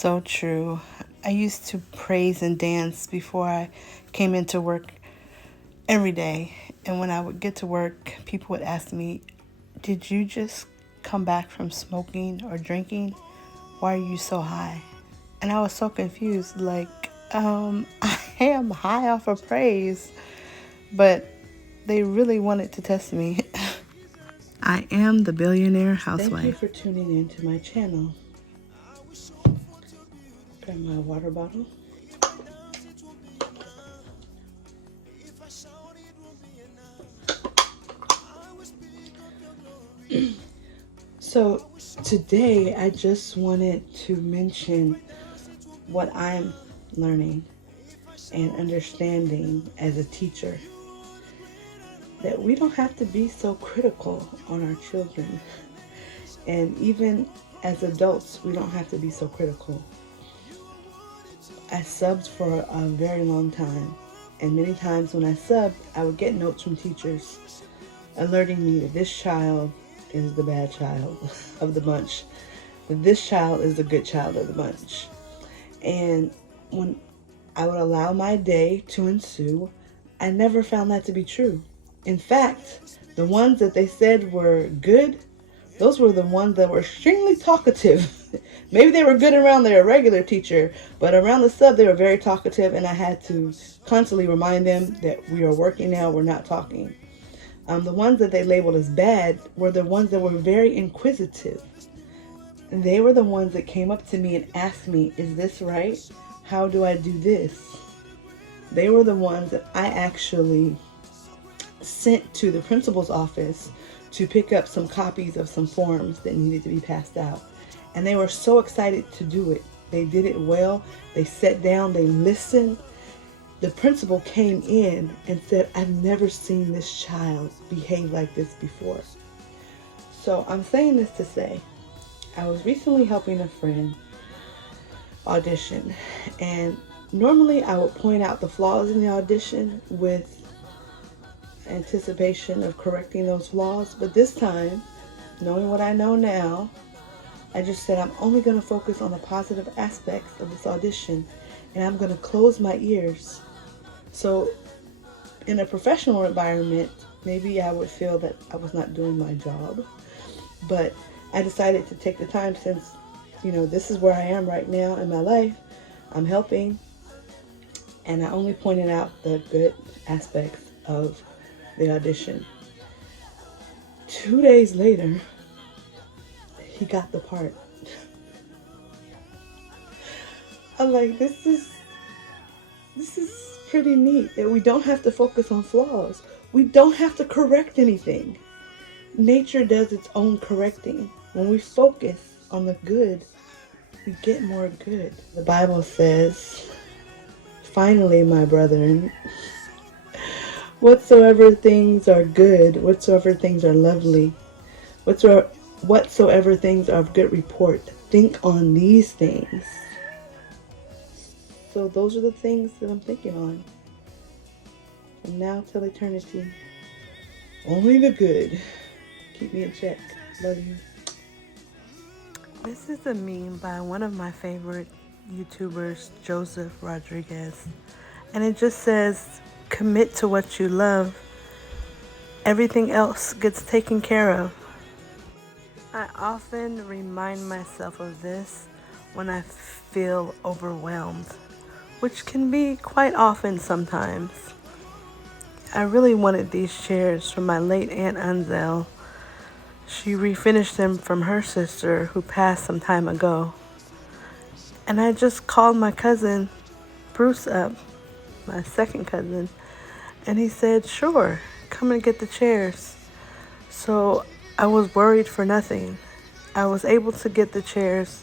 so true. I used to praise and dance before I came into work every day. And when I would get to work, people would ask me, "Did you just come back from smoking or drinking? Why are you so high?" And I was so confused, like, I am high off of praise. But they really wanted to test me. I am the billionaire housewife. Thank you for tuning in to my channel. Grab my water bottle. So today I just wanted to mention what I'm learning and understanding as a teacher. That we don't have to be so critical on our children. And even as adults, we don't have to be so critical. I subbed for a very long time. And many times when I subbed, I would get notes from teachers alerting me that this child is the bad child of the bunch. That this child is the good child of the bunch. And when I would allow my day to ensue, I never found that to be true. In fact, the ones that they said were good, those were the ones that were extremely talkative. Maybe they were good around their regular teacher, but around the sub, they were very talkative, and I had to constantly remind them that we are working now, we're not talking. The ones that they labeled as bad were the ones that were very inquisitive. And they were the ones that came up to me and asked me, "Is this right? How do I do this?" They were the ones that I actually sent to the principal's office to pick up some copies of some forms that needed to be passed out. And they were so excited to do it. They did it well. They sat down, they listened. The principal came in and said, "I've never seen this child behave like this before." So I'm saying this to say, I was recently helping a friend audition. And normally I would point out the flaws in the audition with anticipation of correcting those flaws, but this time, knowing what I know now, I just said I'm only going to focus on the positive aspects of this audition, and I'm going to close my ears. So in a professional environment, maybe I would feel that I was not doing my job, but I decided to take the time, since this is where I am right now in my life. I'm helping, and I only pointed out the good aspects of the audition. 2 days later, he got the part. I'm like, this is pretty neat that we don't have to focus on flaws. We don't have to correct anything. Nature does its own correcting. When we focus on the good, we get more good. The Bible says, "Finally, my brethren, whatsoever things are good, whatsoever things are lovely, whatsoever things are of good report, think on these things." So those are the things that I'm thinking on. From now till eternity, only the good. Keep me in check. Love you. This is a meme by one of my favorite YouTubers, Joseph Rodrigues. And it just says, "Commit to what you love. Everything else gets taken care of." I often remind myself of this when I feel overwhelmed, which can be quite often sometimes. I really wanted these chairs from my late Aunt Unzel. She refinished them from her sister, who passed some time ago. And I just called my cousin Bruce up, my second cousin, and he said, "Sure, come and get the chairs." So I was worried for nothing. I was able to get the chairs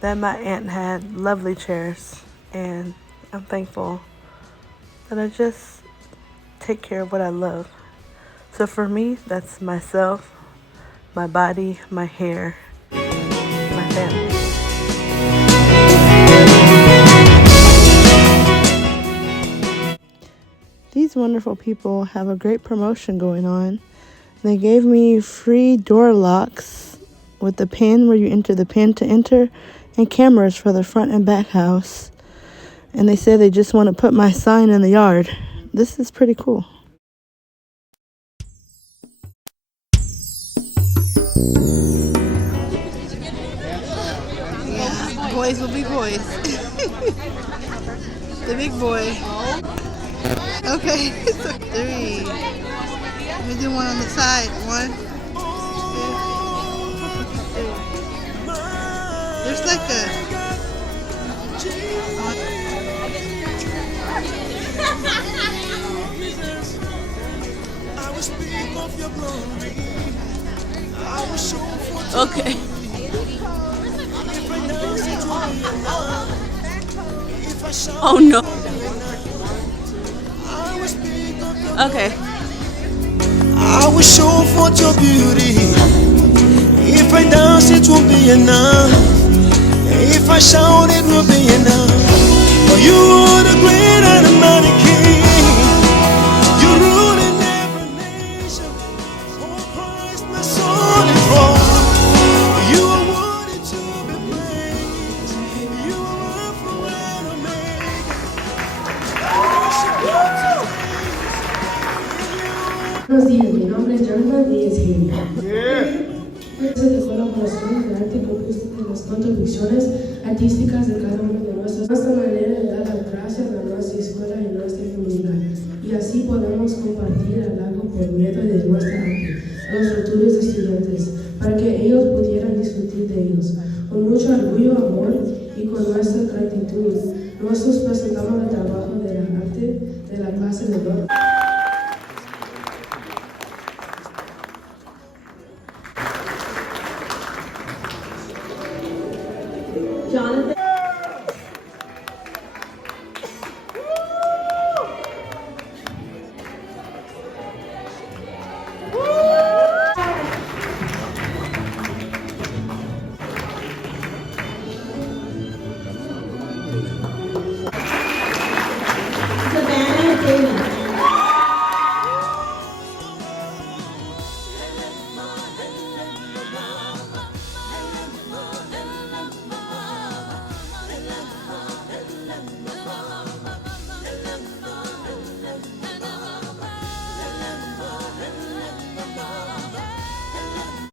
that my aunt had, lovely chairs, and I'm thankful that I just take care of what I love. So for me, that's myself, my body, my hair, my family. These wonderful people have a great promotion going on. They gave me free door locks with the pin where you enter the pin to enter, and cameras for the front and back house. And they say they just want to put my sign in the yard. This is pretty cool. Yeah, boys will be boys. The big boy. Okay, so 3. Let me do one on the side. 1, 2, 3. There's like a... Okay. Oh no. Okay. I will show forth your beauty. If I dance, it won't be enough. If I shout, it will be enough. For you are the great and the mighty King. You rule in every nation. Oh Christ, my soul is wrong. You are worthy to be praised. You are forever made. Buenos días, mi nombre es Jonathan y es Shin. Se dejó la colaboración de arte propuesta de las contribuciones artísticas de cada uno de nosotros. Nuestra manera de dar las gracias a nuestra escuela y nuestra comunidad. Y así podemos compartir el lago por medio de nuestra arte a los futuros estudiantes, para que ellos pudieran disfrutar de ellos. Con mucho orgullo, amor y con nuestra gratitud, nosotros presentamos el trabajo de la arte de la clase de Berg. Jonathan